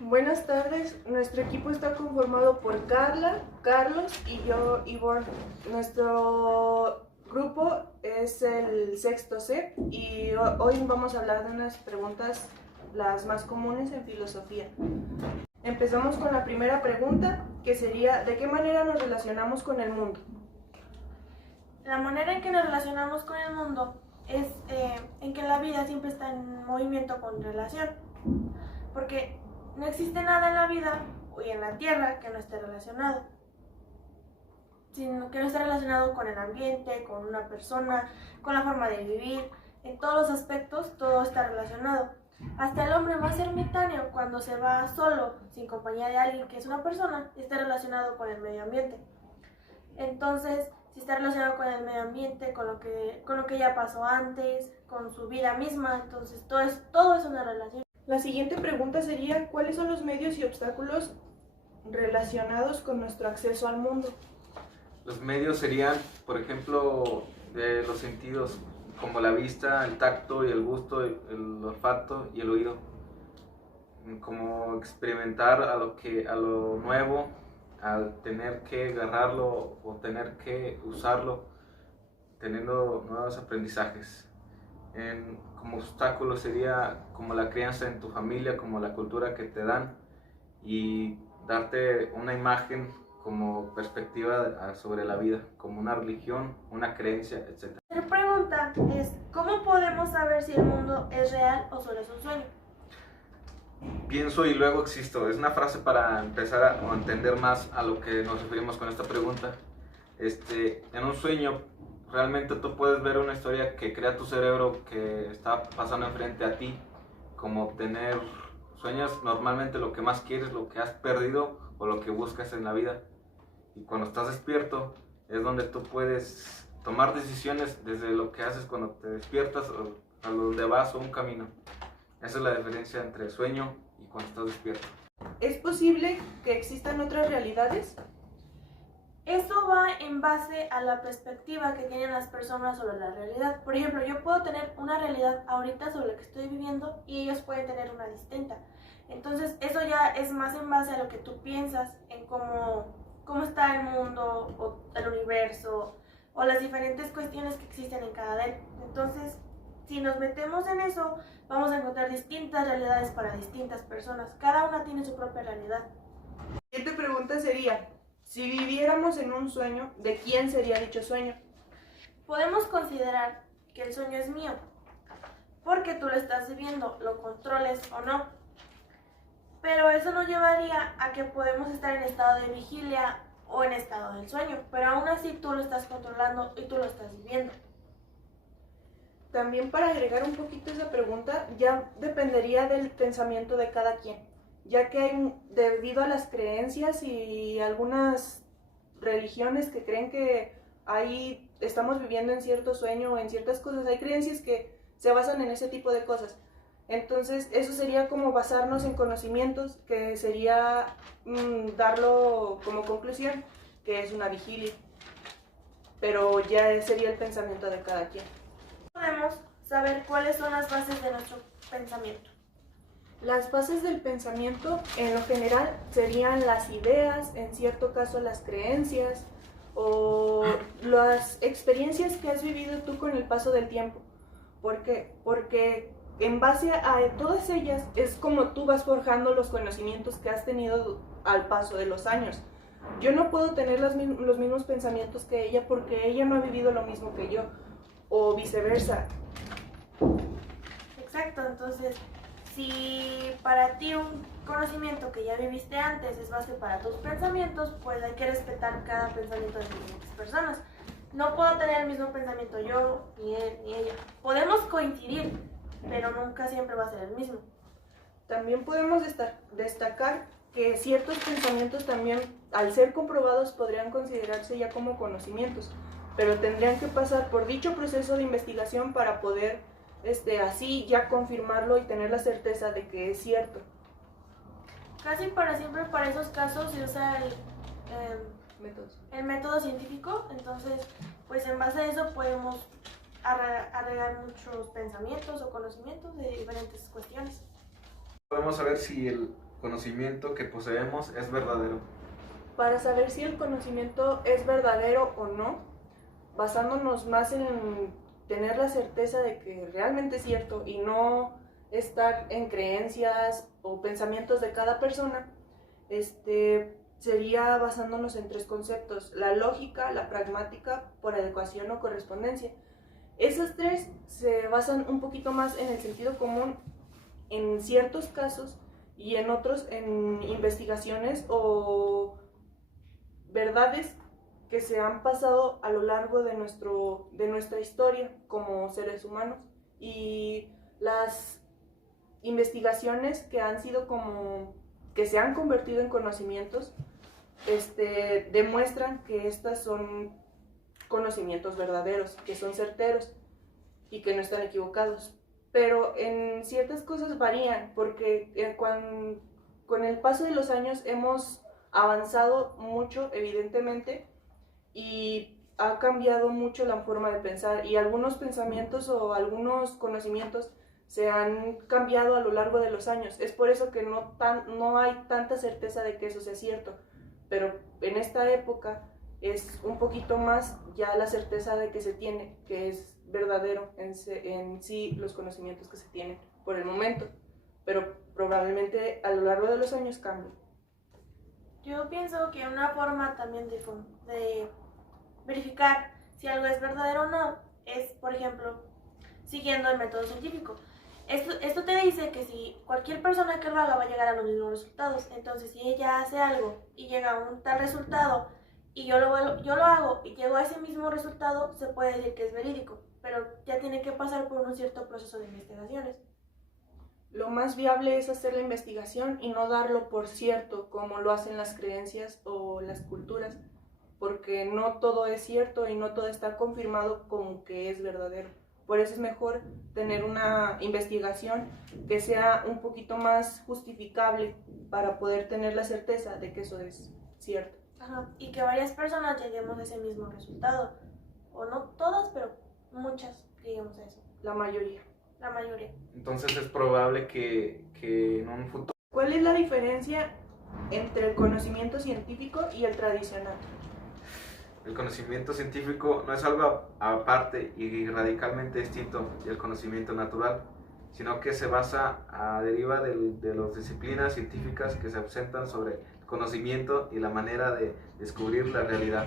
Buenas tardes, nuestro equipo está conformado por Carla, Carlos y yo, Ivonne. Nuestro grupo es el sexto C y hoy vamos a hablar de unas preguntas las más comunes en filosofía. Empezamos con la primera pregunta, que sería ¿de qué manera nos relacionamos con el mundo? La manera en que nos relacionamos con el mundo es en que la vida siempre está en movimiento con relación, porque no existe nada en la vida y en la tierra que no esté relacionado, sino que no esté relacionado con el ambiente, con una persona, con la forma de vivir. En todos los aspectos todo está relacionado. Hasta el hombre más ermitaño, cuando se va solo, sin compañía de alguien que es una persona, está relacionado con el medio ambiente. Entonces, si está relacionado con el medio ambiente, con lo que ya pasó antes, con su vida misma, entonces todo es una relación. La siguiente pregunta sería ¿cuáles son los medios y obstáculos relacionados con nuestro acceso al mundo? Los medios serían, por ejemplo, de los sentidos, como la vista, el tacto y el gusto, el olfato y el oído. Como experimentar a lo nuevo, al tener que agarrarlo o tener que usarlo, teniendo nuevos aprendizajes. Como obstáculo sería como la crianza en tu familia, como la cultura que te dan y darte una imagen como perspectiva sobre la vida, como una religión, una creencia, etc. La pregunta es, ¿cómo podemos saber si el mundo es real o solo es un sueño? Pienso y luego existo. Es una frase para empezar a entender más a lo que nos referimos con esta pregunta. En un sueño, realmente tú puedes ver una historia que crea tu cerebro que está pasando enfrente a ti, como obtener sueños normalmente lo que más quieres, lo que has perdido o lo que buscas en la vida. Y cuando estás despierto es donde tú puedes tomar decisiones desde lo que haces cuando te despiertas o a donde vas o un camino. Esa es la diferencia entre sueño y cuando estás despierto. ¿Es posible que existan otras realidades? Eso va en base a la perspectiva que tienen las personas sobre la realidad. Por ejemplo, yo puedo tener una realidad ahorita sobre la que estoy viviendo y ellos pueden tener una distinta. Entonces, eso ya es más en base a lo que tú piensas, en cómo está el mundo o el universo o las diferentes cuestiones que existen en cada de él. Entonces, si nos metemos en eso, vamos a encontrar distintas realidades para distintas personas. Cada una tiene su propia realidad. La siguiente pregunta sería, si viviéramos en un sueño, ¿de quién sería dicho sueño? Podemos considerar que el sueño es mío, porque tú lo estás viviendo, lo controles o no. Pero eso nos llevaría a que podemos estar en estado de vigilia o en estado del sueño, pero aún así tú lo estás controlando y tú lo estás viviendo. También para agregar un poquito esa pregunta, ya dependería del pensamiento de cada quien, ya que debido a las creencias y algunas religiones que creen que ahí estamos viviendo en cierto sueño o en ciertas cosas, hay creencias que se basan en ese tipo de cosas. Entonces, eso sería como basarnos en conocimientos, que sería darlo como conclusión, que es una vigilia, pero ya sería el pensamiento de cada quien. Podemos saber cuáles son las bases de nuestro pensamiento. Las bases del pensamiento, en lo general, serían las ideas, en cierto caso las creencias o las experiencias que has vivido tú con el paso del tiempo. ¿Por qué? Porque en base a todas ellas es como tú vas forjando los conocimientos que has tenido al paso de los años. Yo no puedo tener los mismos pensamientos que ella porque ella no ha vivido lo mismo que yo, o viceversa. Exacto, entonces si para ti un conocimiento que ya viviste antes es base para tus pensamientos, pues hay que respetar cada pensamiento de diferentes personas. No puedo tener el mismo pensamiento yo, ni él, ni ella. Podemos coincidir, pero nunca siempre va a ser el mismo. También podemos destacar que ciertos pensamientos también, al ser comprobados, podrían considerarse ya como conocimientos, pero tendrían que pasar por dicho proceso de investigación para poder así ya confirmarlo y tener la certeza de que es cierto. Casi para siempre para esos casos se usa el método científico, entonces pues en base a eso podemos agregar muchos pensamientos o conocimientos de diferentes cuestiones. Podemos saber si conocimiento que poseemos es verdadero? Para saber si el conocimiento es verdadero o no, basándonos más en tener la certeza de que realmente es cierto y no estar en creencias o pensamientos de cada persona, sería basándonos en 3 conceptos: la lógica, la pragmática, por adecuación o correspondencia. Esas 3 se basan un poquito más en el sentido común en ciertos casos y en otros en investigaciones o verdades que se han pasado a lo largo de nuestra historia como seres humanos, y las investigaciones que han sido que se han convertido en conocimientos, demuestran que estas son conocimientos verdaderos, que son certeros y que no están equivocados. Pero en ciertas cosas varían, porque con el paso de los años hemos avanzado mucho, evidentemente, y ha cambiado mucho la forma de pensar, y algunos pensamientos o algunos conocimientos se han cambiado a lo largo de los años. Es por eso que no hay tanta certeza de que eso sea cierto, pero en esta época es un poquito más ya la certeza de que se tiene, que es verdadero en sí los conocimientos que se tienen por el momento, pero probablemente a lo largo de los años cambie. Yo pienso que una forma también de verificar si algo es verdadero o no es, por ejemplo, siguiendo el método científico. Esto te dice que si cualquier persona que lo haga va a llegar a los mismos resultados. Entonces, si ella hace algo y llega a un tal resultado y yo lo hago y llego a ese mismo resultado, se puede decir que es verídico, pero ya tiene que pasar por un cierto proceso de investigaciones. Lo más viable es hacer la investigación y no darlo por cierto, como lo hacen las creencias o las culturas, porque no todo es cierto y no todo está confirmado como que es verdadero. Por eso es mejor tener una investigación que sea un poquito más justificable para poder tener la certeza de que eso es cierto. Ajá. Y que varias personas lleguemos a ese mismo resultado. O no todas, pero muchas lleguemos a eso. La mayoría. La mayoría. Entonces es probable que en un futuro... ¿Cuál es la diferencia entre el conocimiento científico y el tradicional? El conocimiento científico no es algo aparte y radicalmente distinto del conocimiento natural, sino que se basa deriva de las disciplinas científicas que se ausentan sobre el conocimiento y la manera de descubrir la realidad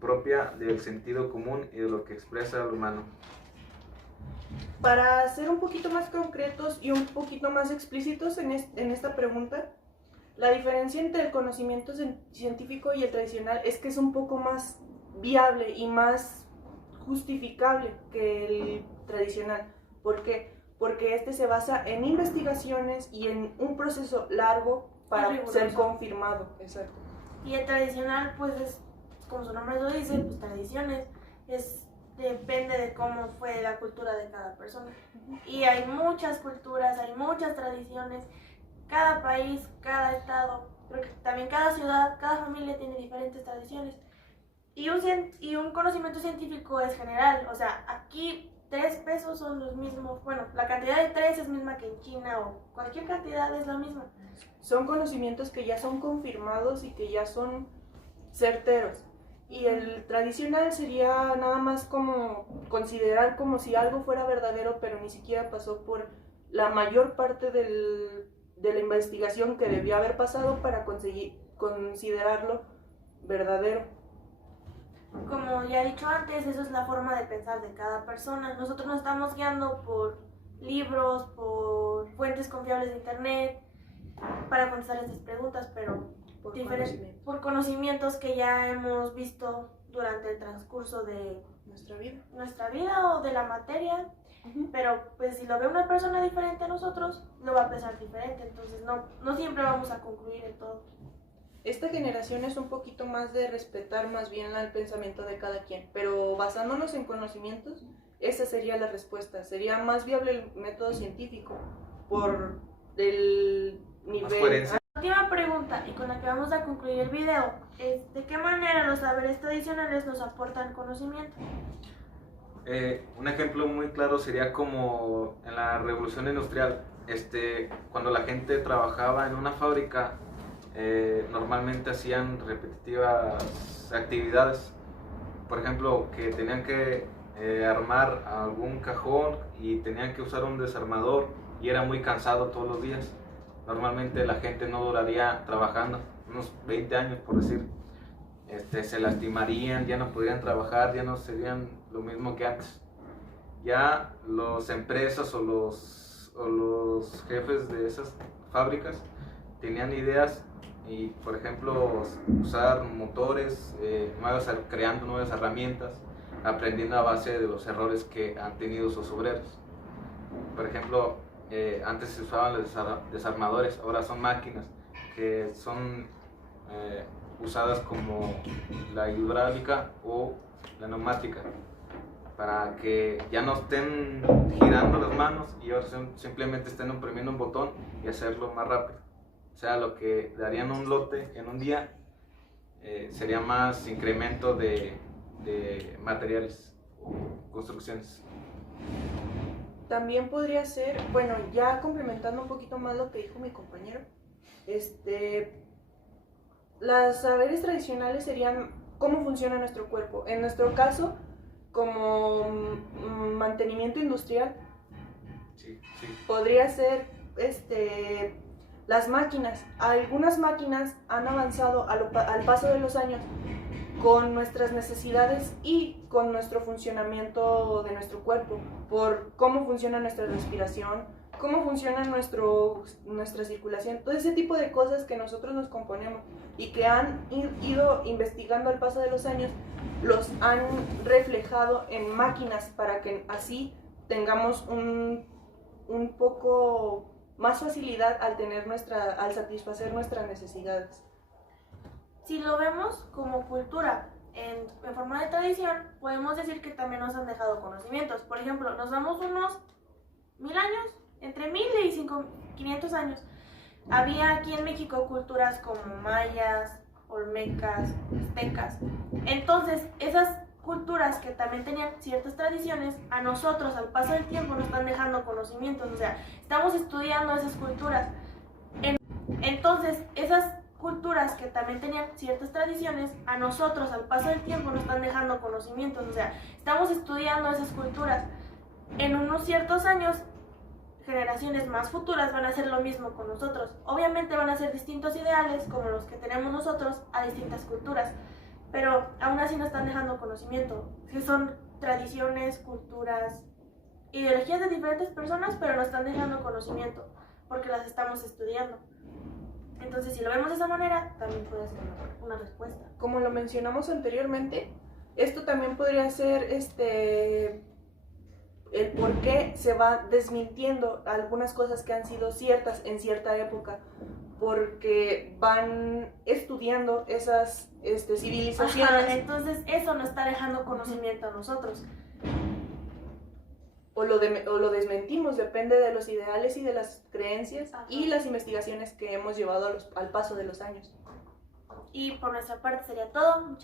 propia del sentido común y de lo que expresa el humano. Para ser un poquito más concretos y un poquito más explícitos en esta pregunta, la diferencia entre el conocimiento científico y el tradicional es que es un poco más viable y más justificable que el tradicional. ¿Por qué? Porque este se basa en investigaciones y en un proceso largo para ser confirmado. Exacto. Y el tradicional, pues es, como su nombre lo dice, pues tradiciones, depende de cómo fue la cultura de cada persona. Y hay muchas culturas, hay muchas tradiciones. Cada país, cada estado, creo que también cada ciudad, cada familia tiene diferentes tradiciones. Y un conocimiento científico es general, o sea, aquí 3 pesos son los mismos, bueno, la cantidad de 3 es misma que en China o cualquier cantidad es la misma. Son conocimientos que ya son confirmados y que ya son certeros. Y el tradicional sería nada más como considerar como si algo fuera verdadero, pero ni siquiera pasó por la mayor parte de la investigación que debió haber pasado para considerarlo verdadero. Como ya he dicho antes, eso es la forma de pensar de cada persona. Nosotros nos estamos guiando por libros, por fuentes confiables de internet para contestar estas preguntas, pero por conocimientos que ya hemos visto durante el transcurso de nuestra vida o de la materia. Pero pues si lo ve una persona diferente a nosotros, lo va a pensar diferente, entonces no siempre vamos a concluir en todo. Esta generación es un poquito más de respetar más bien el pensamiento de cada quien, pero basándonos en conocimientos, esa sería la respuesta. Sería más viable el método científico por el nivel. La última pregunta, y con la que vamos a concluir el video, es ¿de qué manera los saberes tradicionales nos aportan conocimiento? Un ejemplo muy claro sería como en la Revolución Industrial, cuando la gente trabajaba en una fábrica, normalmente hacían repetitivas actividades. Por ejemplo, que tenían que armar algún cajón y tenían que usar un desarmador y era muy cansado todos los días. Normalmente la gente no duraría trabajando unos 20 años, por decir. Se lastimarían, ya no podrían trabajar, ya no serían lo mismo que antes. Ya las empresas o los jefes de esas fábricas tenían ideas y, por ejemplo, usar motores, creando nuevas herramientas, aprendiendo a base de los errores que han tenido sus obreros. Por ejemplo, antes se usaban los desarmadores, ahora son máquinas que son usadas como la hidráulica o la neumática, para que ya no estén girando las manos y ahora simplemente estén oprimiendo un botón y hacerlo más rápido. O sea, lo que darían un lote en un día sería más incremento de materiales, construcciones. También podría ser, bueno, ya complementando un poquito más lo que dijo mi compañero, las saberes tradicionales serían cómo funciona nuestro cuerpo. En nuestro caso, como mantenimiento industrial, Sí. podría ser las máquinas. Algunas máquinas han avanzado al paso de los años con nuestras necesidades y con nuestro funcionamiento de nuestro cuerpo, por cómo funciona nuestra respiración, cómo funciona nuestra circulación, todo ese tipo de cosas que nosotros nos componemos y que han ido investigando al paso de los años, los han reflejado en máquinas para que así tengamos un poco más facilidad al satisfacer nuestras necesidades. Si lo vemos como cultura, en forma de tradición, podemos decir que también nos han dejado conocimientos. Por ejemplo, nos damos unos 1000 años, entre 1000 y 500 años. Había aquí en México culturas como mayas, olmecas, aztecas. Entonces, esas culturas que también tenían ciertas tradiciones, a nosotros al paso del tiempo nos están dejando conocimientos. O sea, estamos estudiando esas culturas. Entonces, esas culturas que también tenían ciertas tradiciones, a nosotros al paso del tiempo nos están dejando conocimientos. O sea, estamos estudiando esas culturas. En unos ciertos años, generaciones más futuras van a hacer lo mismo con nosotros. Obviamente van a ser distintos ideales, como los que tenemos nosotros, a distintas culturas, pero aún así nos están dejando conocimiento, que son tradiciones, culturas, ideologías de diferentes personas, pero nos están dejando conocimiento, porque las estamos estudiando. Entonces, si lo vemos de esa manera, también puede ser una respuesta. Como lo mencionamos anteriormente, esto también podría ser el por qué se va desmintiendo algunas cosas que han sido ciertas en cierta época, porque van estudiando esas civilizaciones. Ajá, entonces eso nos está dejando conocimiento a nosotros. O lo desmentimos, depende de los ideales y de las creencias. Ajá. Y las investigaciones que hemos llevado al paso de los años. Y por nuestra parte sería todo.